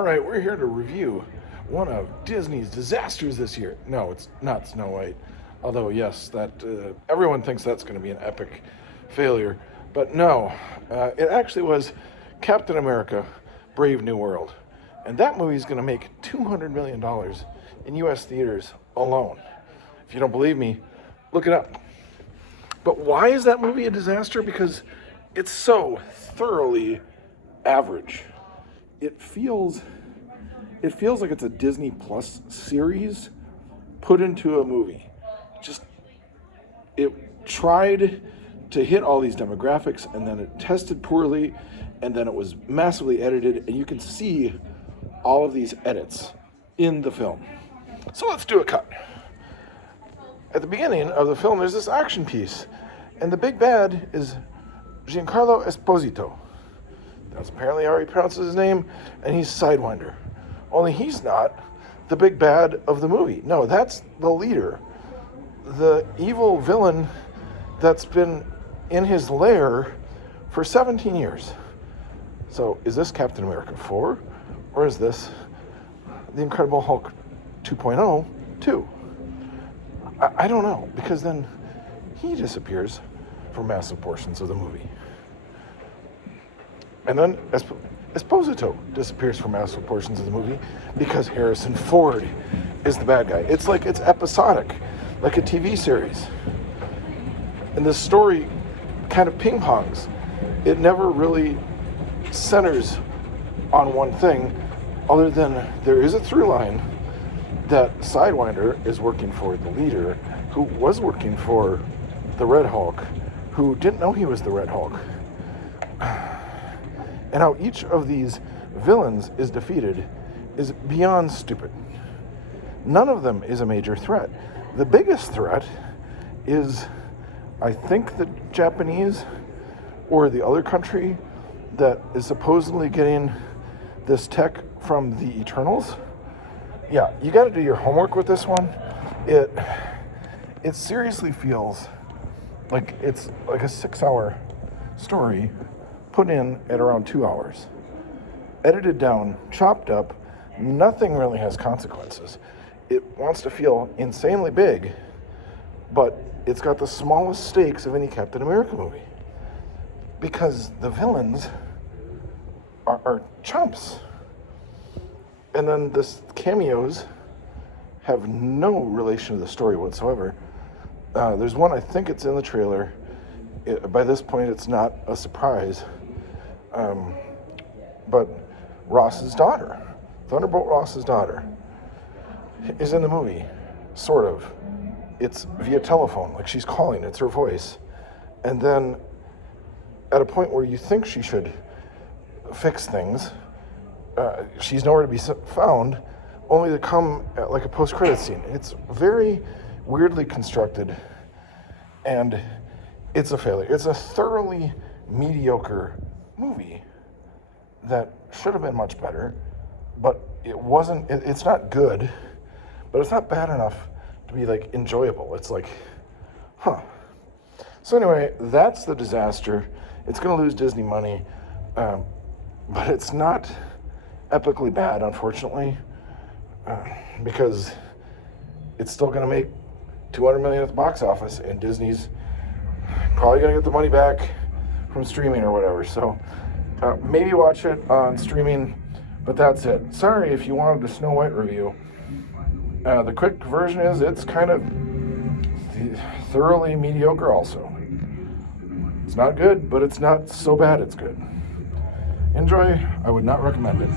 All right, we're here to review one of Disney's disasters this year. No, it's not Snow White. Although, yes, that everyone thinks that's going to be an epic failure. But no, it actually was Captain America, Brave New World. And that movie is going to make $200 million in U.S. theaters alone. If you don't believe me, look it up. But why is that movie a disaster? Because it's so thoroughly average. It feels like it's a Disney Plus series put into a movie. It tried to hit all these demographics, and then it tested poorly, and then it was massively edited, and you can see all of these edits in the film. So let's do a cut. At the beginning of the film, there's this action piece, and the big bad is Giancarlo Esposito. That's apparently how he pronounces his name, and he's Sidewinder. Only he's not the big bad of the movie. No, that's the leader. The evil villain that's been in his lair for 17 years. So is this Captain America 4? Or is this The Incredible Hulk 2.0 2? I don't know, because then he disappears for massive portions of the movie. And then Esposito disappears for massive portions of the movie because Harrison Ford is the bad guy. It's like it's episodic, like a TV series. And the story kind of ping-pongs. It never really centers on one thing, other than there is a through line that Sidewinder is working for the leader, who was working for the Red Hulk, who didn't know he was the Red Hulk. And how each of these villains is defeated is beyond stupid. None of them is a major threat. The biggest threat is, I think, the Japanese or the other country that is supposedly getting this tech from the Eternals. Yeah, you got to do your homework with this one. It seriously feels like it's like a 6-hour story put in at around 2 hours. Edited down, chopped up, nothing really has consequences. It wants to feel insanely big, but it's got the smallest stakes of any Captain America movie. Because the villains are chumps. And then the cameos have no relation to the story whatsoever. There's one, I think it's in the trailer. By this point, it's not a surprise. But Ross's daughter, Thunderbolt Ross's daughter, is in the movie, sort of. It's via telephone, like she's calling, it's her voice. And then at a point where you think she should fix things, she's nowhere to be found, only to come at like a post-credit scene. It's very weirdly constructed, and it's a failure. It's a thoroughly mediocre movie that should have been much better, but it wasn't. It's not good, but it's not bad enough to be like enjoyable. It's like, huh. So anyway, that's the disaster. It's going to lose Disney money, but it's not epically bad, unfortunately, because it's still going to make $200 million at the box office, and Disney's probably going to get the money back from streaming or whatever. So maybe watch it on streaming, but that's it. Sorry if you wanted a Snow White review. The quick version is it's kind of thoroughly mediocre also. It's not good, but it's not so bad it's good. Enjoy. I would not recommend it.